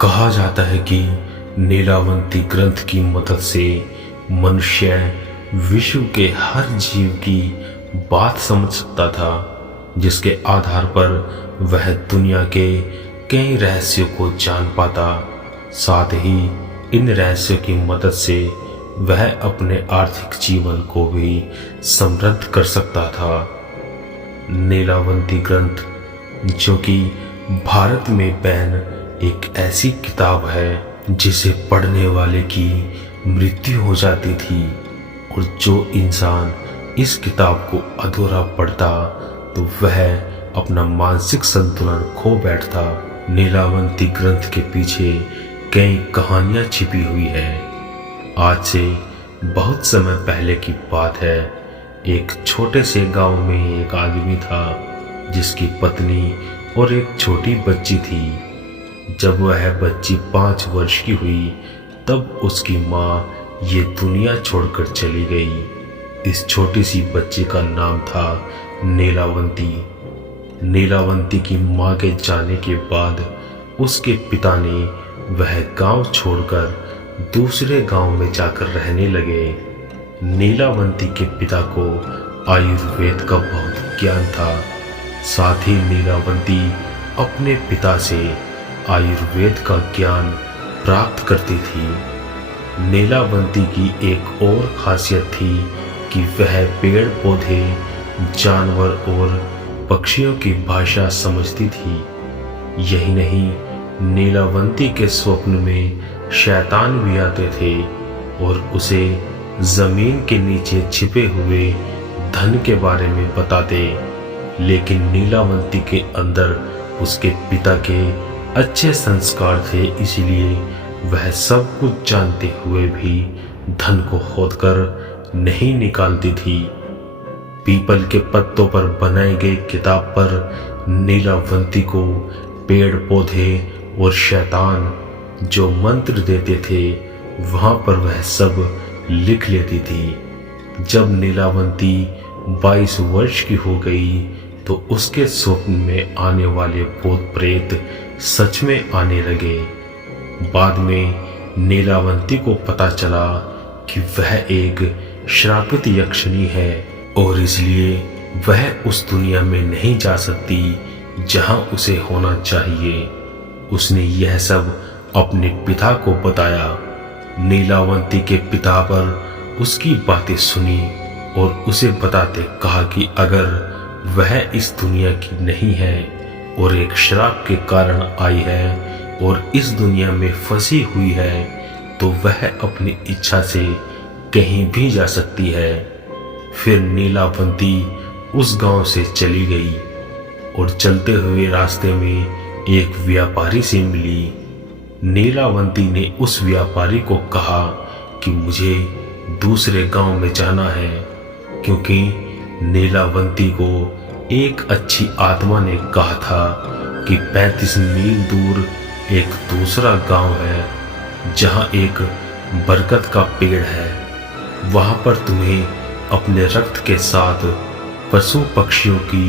कहा जाता है कि नीलावंती ग्रंथ की मदद से मनुष्य विश्व के हर जीव की बात समझ सकता था, जिसके आधार पर वह दुनिया के कई रहस्यों को जान पाता। साथ ही इन रहस्यों की मदद से वह अपने आर्थिक जीवन को भी समृद्ध कर सकता था। नीलावंती ग्रंथ, जो कि भारत में बैन एक ऐसी किताब है जिसे पढ़ने वाले की मृत्यु हो जाती थी, और जो इंसान इस किताब को अधूरा पढ़ता तो वह अपना मानसिक संतुलन खो बैठता। नीलावंती ग्रंथ के पीछे कई कहानियां छिपी हुई है। आज से बहुत समय पहले की बात है। एक छोटे से गांव में एक आदमी था जिसकी पत्नी और एक छोटी बच्ची थी। जब वह बच्ची 5 वर्ष की हुई तब उसकी माँ ये दुनिया छोड़कर चली गई। इस छोटी सी बच्ची का नाम था नीलावंती। नीलावंती की माँ के जाने के बाद उसके पिता ने वह गांव छोड़कर दूसरे गांव में जाकर रहने लगे। नीलावंती के पिता को आयुर्वेद का बहुत ज्ञान था। साथ ही नीलावंती अपने पिता से आयुर्वेद का ज्ञान प्राप्त करती थी। नीलावंती की एक और खासियत थी कि वह पेड़ पौधे, जानवर और पक्षियों की भाषा समझती थी। यही नहीं, नीलावंती के स्वप्न में शैतान भी आते थे और उसे जमीन के नीचे छिपे हुए धन के बारे में बताते। लेकिन नीलावंती के अंदर उसके पिता के अच्छे संस्कार थे, इसलिए वह सब कुछ जानते हुए भी धन को खोदकर नहीं निकालती थी। पीपल के पत्तों पर बनाई गई किताब पर नीलावंती को पेड़ पौधे और शैतान जो मंत्र देते थे वहां पर वह सब लिख लेती थी। जब नीलावंती 22 वर्ष की हो गई तो उसके स्वप्न में आने वाले भूत प्रेत सच में आने लगे। बाद में नीलावंती को पता चला कि वह एक श्रापित यक्षिणी है और इसलिए वह उस दुनिया में नहीं जा सकती जहां उसे होना चाहिए। उसने यह सब अपने पिता को बताया। नीलावंती के पिता पर उसकी बातें सुनी और उसे बताते कहा कि अगर वह इस दुनिया की नहीं है और एक श्राप के कारण आई है और इस दुनिया में फंसी हुई है तो वह अपनी इच्छा से कहीं भी जा सकती है। फिर नीलावंती उस गांव से चली गई और चलते हुए रास्ते में एक व्यापारी से मिली। नीलावंती ने उस व्यापारी को कहा कि मुझे दूसरे गांव में जाना है, क्योंकि नीलावंती को एक अच्छी आत्मा ने कहा था कि 35 मील दूर एक दूसरा गांव है जहां एक बरगद का पेड़ है। वहां पर तुम्हें अपने रक्त के साथ पशु पक्षियों की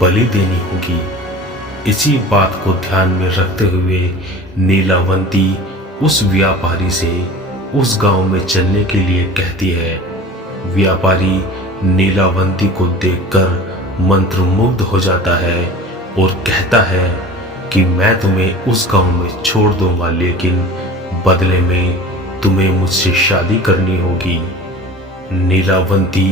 बलि देनी होगी। इसी बात को ध्यान में रखते हुए नीलावंती उस व्यापारी से उस गांव में चलने के लिए कहती है। व्यापारी नीलावंती को देखकर मंत्रमुग्ध हो जाता है और कहता है कि मैं तुम्हें उस गांव में छोड़ दूंगा, लेकिन बदले में तुम्हें मुझसे शादी करनी होगी। नीलावंती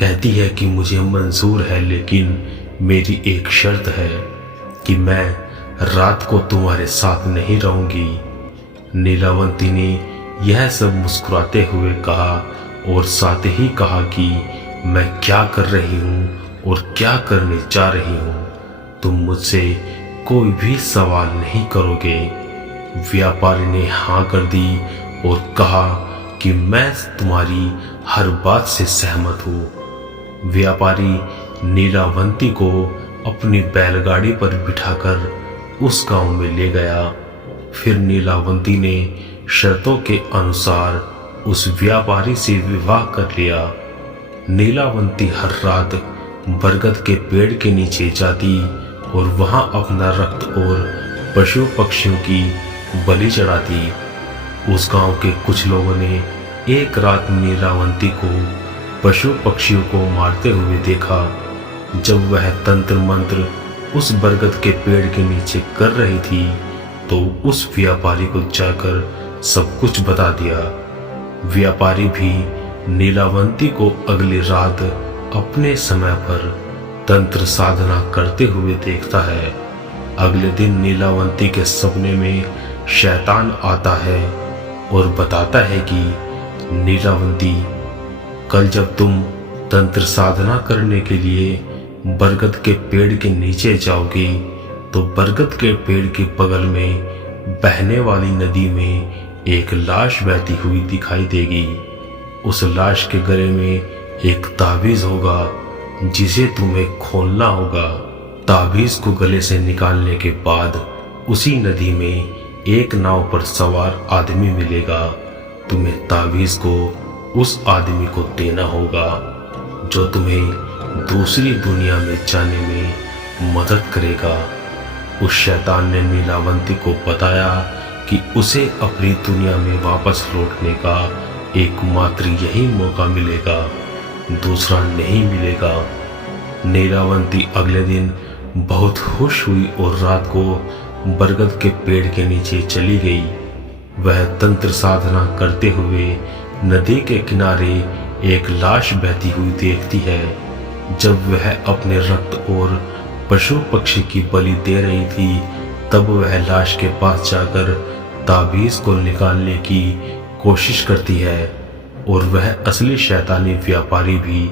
कहती है कि मुझे मंजूर है, लेकिन मेरी एक शर्त है कि मैं रात को तुम्हारे साथ नहीं रहूंगी। नीलावंती ने यह सब मुस्कुराते हुए कहा और साथ ही कहा कि मैं क्या कर रही हूँ और क्या करने जा रही हूँ, तुम मुझसे कोई भी सवाल नहीं करोगे। व्यापारी ने हाँ कर दी और कहा कि मैं तुम्हारी हर बात से सहमत हूँ। व्यापारी नीलावंती को अपनी बैलगाड़ी पर बिठाकर उस गांव में ले गया। फिर नीलावंती ने शर्तों के अनुसार उस व्यापारी से विवाह कर लिया। नीलावंती हर रात बरगद के पेड़ के नीचे जाती और वहां अपना रक्त और पशु पक्षियों की बलि चढ़ाती। उस गांव के कुछ लोगों ने एक रात नीलावंती को पशु पक्षियों को मारते हुए देखा। जब वह तंत्र मंत्र उस बरगद के पेड़ के नीचे कर रही थी तो उस व्यापारी को जाकर सब कुछ बता दिया। व्यापारी भी नीलावंती को अगली रात अपने समय पर तंत्र साधना करते हुए देखता है। अगले दिन नीलावंती के सपने में शैतान आता है और बताता है कि नीलावंती, कल जब तुम तंत्र साधना करने के लिए बरगद के पेड़ के नीचे जाओगी तो बरगद के पेड़ के बगल में बहने वाली नदी में एक लाश बहती हुई दिखाई देगी। उस लाश के गले में एक ताबीज होगा जिसे तुम्हें खोलना होगा। ताबीज को गले से निकालने के बाद उसी नदी में एक नाव पर सवार आदमी मिलेगा। तुम्हें ताबीज को उस आदमी को देना होगा जो तुम्हें दूसरी दुनिया में जाने में मदद करेगा। उस शैतान ने नीलावंती को बताया कि उसे अपनी दुनिया में वापस लौटने का एकमात्र यही मौका मिलेगा, दूसरा नहीं मिलेगा। नीलावंती अगले दिन बहुत खुश हुई और रात को बरगद के पेड़ के नीचे चली गई। वह तंत्र साधना करते हुए नदी के किनारे एक लाश बहती हुई देखती है। जब वह अपने रक्त और पशु पक्षी की बलि दे रही थी तब वह लाश के पास जाकर ताबीज को निकालने की कोशिश करती है और वह असली शैतानी व्यापारी भी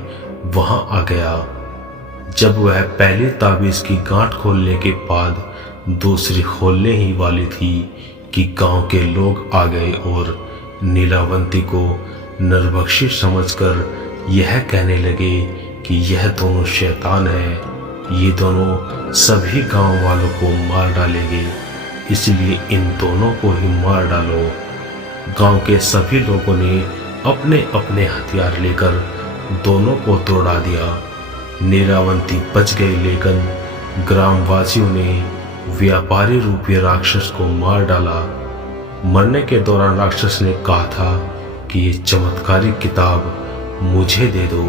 वहां आ गया। जब वह पहली ताबीज की गांठ खोलने के बाद दूसरी खोलने ही वाली थी कि गांव के लोग आ गए और नीलावंती को नरभक्षी समझकर यह कहने लगे कि यह दोनों शैतान हैं, ये दोनों सभी गांव वालों को मार डालेंगे, इसलिए इन दोनों को ही मार डालो। गांव के सभी लोगों ने अपने अपने हथियार लेकर दोनों को दौड़ा दिया। नीलावंती बच गई, लेकिन ग्रामवासियों ने व्यापारी रूपी राक्षस को मार डाला। मरने के दौरान राक्षस ने कहा था कि ये चमत्कारी किताब मुझे दे दो।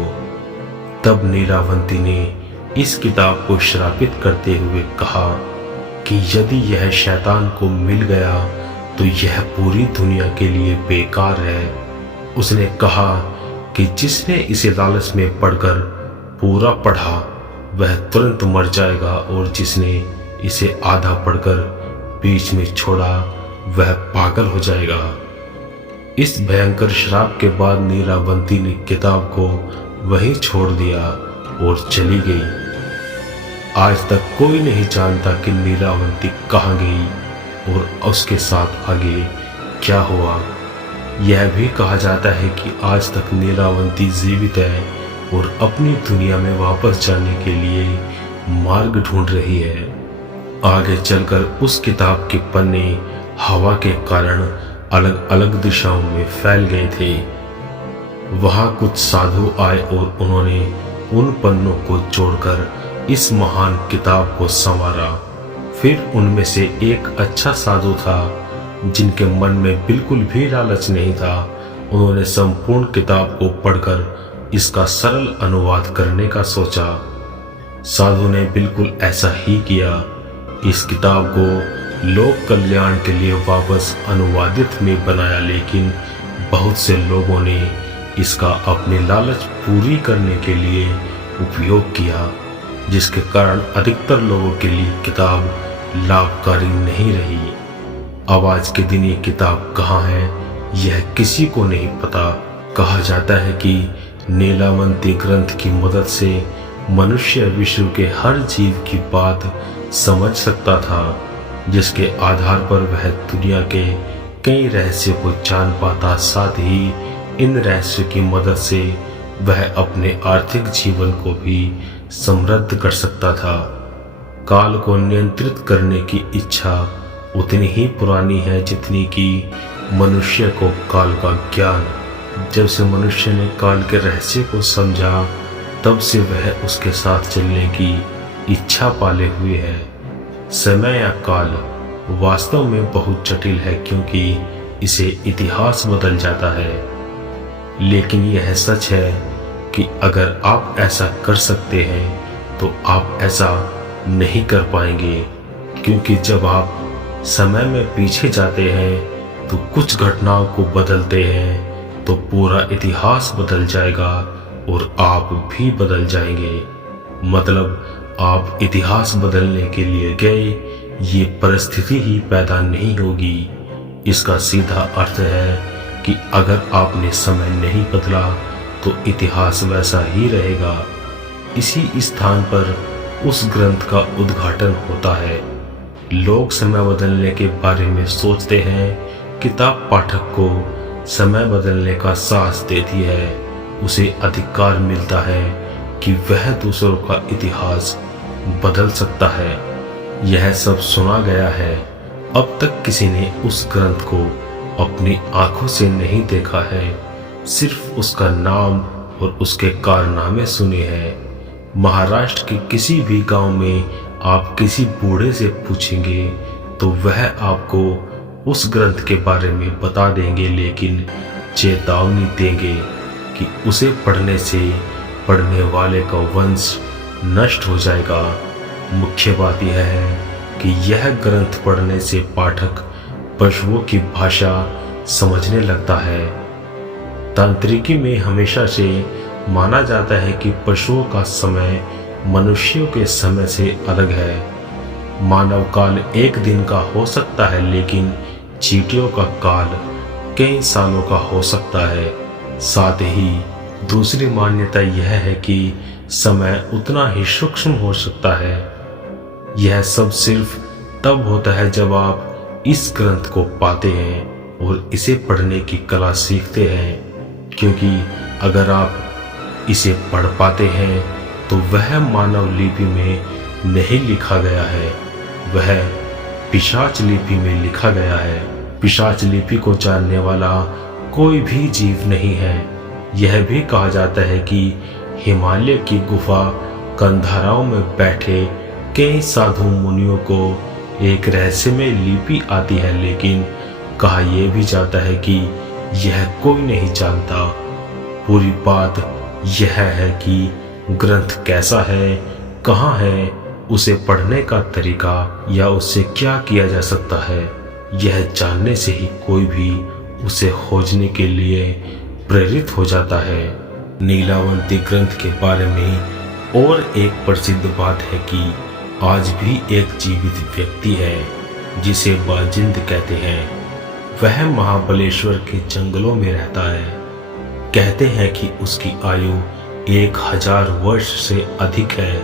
तब नीलावंती ने इस किताब को श्रापित करते हुए कहा कि यदि यह शैतान को मिल गया तो यह पूरी दुनिया के लिए बेकार है। उसने कहा कि जिसने इसे लालच में पढ़कर पूरा पढ़ा वह तुरंत मर जाएगा और जिसने इसे आधा पढ़कर बीच में छोड़ा वह पागल हो जाएगा। इस भयंकर श्राप के बाद नीलावंती ने किताब को वहीं छोड़ दिया और चली गई। आज तक कोई नहीं जानता कि नीलावंती कहाँ गई और उसके साथ आगे क्या हुआ। यह भी कहा जाता है कि आज तक नीलावंती जीवित है और अपनी दुनिया में वापस जाने के लिए मार्ग ढूंढ रही है। आगे चलकर उस किताब के पन्ने हवा के कारण अलग अलग दिशाओं में फैल गए थे। वहां कुछ साधु आए और उन्होंने उन पन्नों को जोड़कर इस महान किताब को संवारा। फिर उनमें से एक अच्छा साधु था जिनके मन में बिल्कुल भी लालच नहीं था। उन्होंने संपूर्ण किताब को पढ़कर इसका सरल अनुवाद करने का सोचा। साधु ने बिल्कुल ऐसा ही किया। इस किताब को लोक कल्याण के लिए वापस अनुवादित में बनाया, लेकिन बहुत से लोगों ने इसका अपनी लालच पूरी करने के लिए उपयोग किया, जिसके कारण अधिकतर लोगों के लिए किताब लाभकारी नहीं रही। अब आज के दिन ये किताब कहाँ है यह किसी को नहीं पता। कहा जाता है कि नीलावंती ग्रंथ की मदद से मनुष्य विश्व के हर जीव की बात समझ सकता था, जिसके आधार पर वह दुनिया के कई रहस्यों को जान पाता। साथ ही इन रहस्यों की मदद से वह अपने आर्थिक जीवन को भी समृद्ध कर सकता था। काल को नियंत्रित करने की इच्छा उतनी ही पुरानी है जितनी कि मनुष्य को काल का ज्ञान। जब से मनुष्य ने काल के रहस्य को समझा तब से वह उसके साथ चलने की इच्छा पाले हुए है। समय या काल वास्तव में बहुत जटिल है, क्योंकि इसे इतिहास बदल जाता है। लेकिन यह सच है कि अगर आप ऐसा कर सकते हैं तो आप ऐसा नहीं कर पाएंगे, क्योंकि जब आप समय में पीछे जाते हैं तो कुछ घटनाओं को बदलते हैं तो पूरा इतिहास बदल जाएगा और आप भी बदल जाएंगे। मतलब आप इतिहास बदलने के लिए गए, ये परिस्थिति ही पैदा नहीं होगी। इसका सीधा अर्थ है कि अगर आपने समय नहीं बदला तो इतिहास वैसा ही रहेगा। इसी स्थान पर उस ग्रंथ का उद्घाटन होता है। लोग समय बदलने के बारे में सोचते हैं। किताब पाठक को समय बदलने का साहस देती है। उसे अधिकार मिलता है कि वह दूसरों का इतिहास बदल सकता है। यह सब सुना गया है। अब तक किसी ने उस ग्रंथ को अपनी आंखों से नहीं देखा है, सिर्फ उसका नाम और उसके कारनामे सुने हैं। महाराष्ट्र के किसी भी गांव में आप किसी बूढ़े से पूछेंगे तो वह आपको उस ग्रंथ के बारे में बता देंगे, लेकिन चेतावनी देंगे कि उसे पढ़ने से पढ़ने वाले का वंश नष्ट हो जाएगा। मुख्य बात यह है कि यह ग्रंथ पढ़ने से पाठक पशुओं की भाषा समझने लगता है। तांत्रिकी में हमेशा से माना जाता है कि पशुओं का समय मनुष्यों के समय से अलग है। मानव काल एक दिन का हो सकता है, लेकिन चींटियों का काल कई सालों का हो सकता है। साथ ही दूसरी मान्यता यह है कि समय उतना ही सूक्ष्म हो सकता है। यह सब सिर्फ तब होता है जब आप इस ग्रंथ को पाते हैं और इसे पढ़ने की कला सीखते हैं, क्योंकि अगर आप इसे पढ़ पाते हैं तो वह मानव लिपि में नहीं लिखा गया है, वह पिशाच लिपि में लिखा गया है। पिशाच लिपि को जानने वाला कोई भी जीव नहीं है। यह भी कहा जाता है कि हिमालय की गुफा कंधाराओं में बैठे कई साधु मुनियों को एक रहस्यमय लिपि आती है, लेकिन कहा यह भी जाता है कि यह कोई नहीं जानता। पूरी बात यह है कि ग्रंथ कैसा है, कहाँ है, उसे पढ़ने का तरीका या उससे क्या किया जा सकता है, यह जानने से ही कोई भी उसे खोजने के लिए प्रेरित हो जाता है। नीलावंती ग्रंथ के बारे में और एक प्रसिद्ध बात है कि आज भी एक जीवित व्यक्ति है जिसे बाजिंद कहते हैं। वह महाबलेश्वर के जंगलों में रहता है। कहते हैं कि उसकी आयु 1000 वर्ष से अधिक है।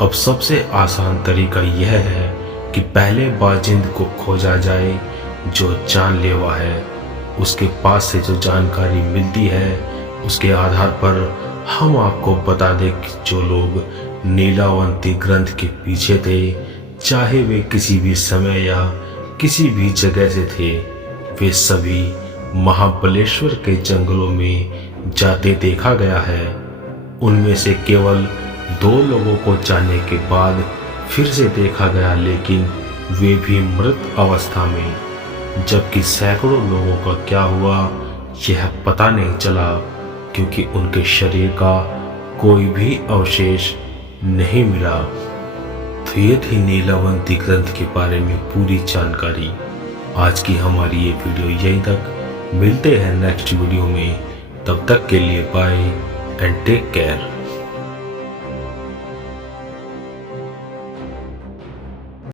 अब सबसे आसान तरीका यह है कि पहले बाजिंद को खोजा जाए जो जानलेवा है। उसके पास से जो जानकारी मिलती है उसके आधार पर हम आपको बता दें कि जो लोग नीलावंती ग्रंथ के पीछे थे, चाहे वे किसी भी समय या किसी भी जगह से थे, वे सभी महाबलेश्वर के जंगलों में जाते देखा गया है। उनमें से केवल 2 लोगों को जाने के बाद फिर से देखा गया, लेकिन वे भी मृत अवस्था में, जबकि सैकड़ों लोगों का क्या हुआ यह पता नहीं चला, क्योंकि उनके शरीर का कोई भी अवशेष नहीं मिला। तो ये थी नीलावंती ग्रंथ के बारे में पूरी जानकारी। आज की हमारी ये वीडियो यहीं तक। मिलते हैं नेक्स्ट वीडियो में। तब तक के लिए बाय एंड टेक केयर।